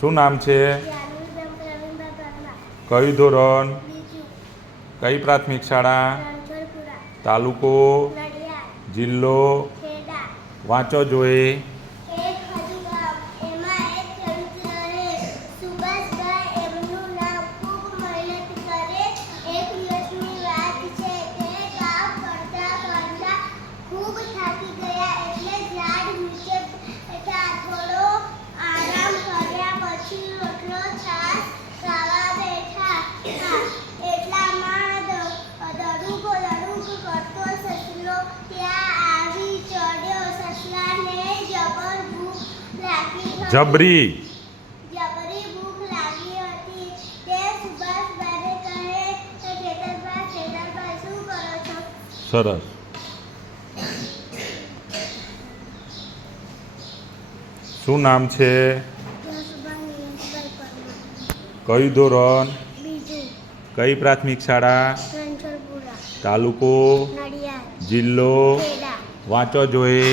શું નામ છે? કયું ધોરણ? કઈ પ્રાથમિક શાળા? તાલુકો? જિલ્લો? વાંચો જોઈએ. જબરી ભૂખ લાગી હતી તે સુભાષભાઈને કહે કે ખેતરભાઈ શું કરો છો? સરસ. શું નામ છે? કયું ધોરણ? કઈ પ્રાથમિક શાળા? તાલુકો? જિલ્લો? વાંચો જોઈએ.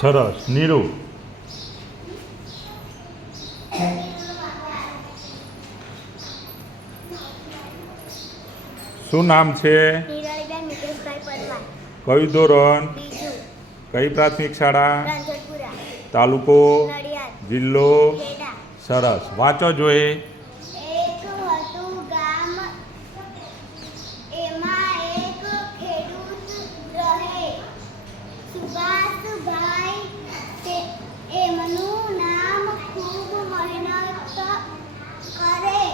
સરસ. નીરુ? શું નામ છે? કયું ધોરણ? કઈ પ્રાથમિક શાળા? તાલુકો? જિલ્લો? સરસ. વાંચો જોઈએ. એમનું નામ ખૂબ મહેનત કરે.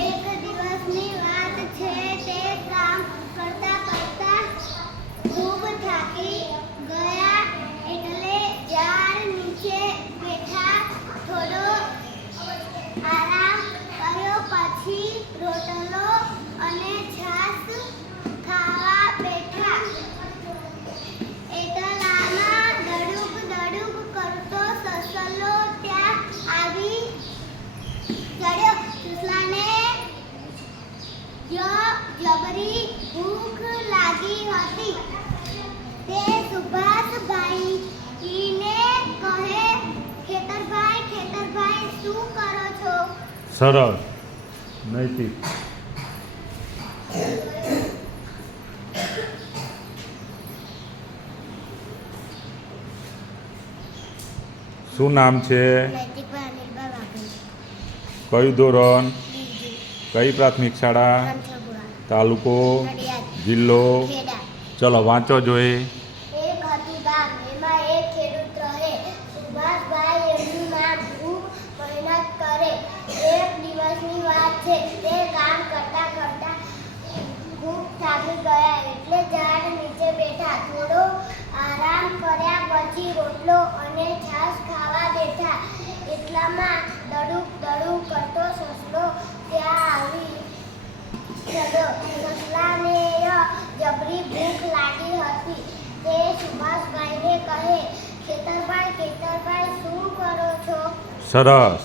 એક દિવસની વાત છે તે કામ કરતા કરતા ખૂબ થાકી ગયા એટલે ઝાડ નીચે બેઠા થોડો આરામ કર્યો પછી રોટલો અને છાશ ખાવા બેઠા. એટલામાં દડુક દડુક કરતો સસલો ત્યાં આવી ચડ્યો. સસલાને જબરી ભૂખ લાગી હતી તે સુભાષભાઈને કહે ખેતરભાઈ શું કરો છો? સરસ. નૈતિક. શું નામ છે? કયું ધોરણ? કઈ પ્રાથમિક શાળા? તાલુકો? જિલ્લો? ચલો વાંચો જોઈએ. એક હતું ગામ એમાં એક ખેડૂત રહે. સુભાષભાઈ એમનું નામ ખૂબ મહેનત કરે. એક દિવસની વાત છે તે કામ કરતા કરતા ખૂબ થાકી ગયા એટલે ઝાડ નીચે બેઠા થોડો આરામ કર્યા પછી રોટલો અને છાશ ખાવા બેઠા. એટલામાં દડુક દડુક કરતો સસલો ત્યાં આવી ચડ્યો. સસલાને જબરી ભૂખ લાગી હતી તે સુભાષભાઈને કહે ખેતરભાઈ શું કરો છો? સરસ.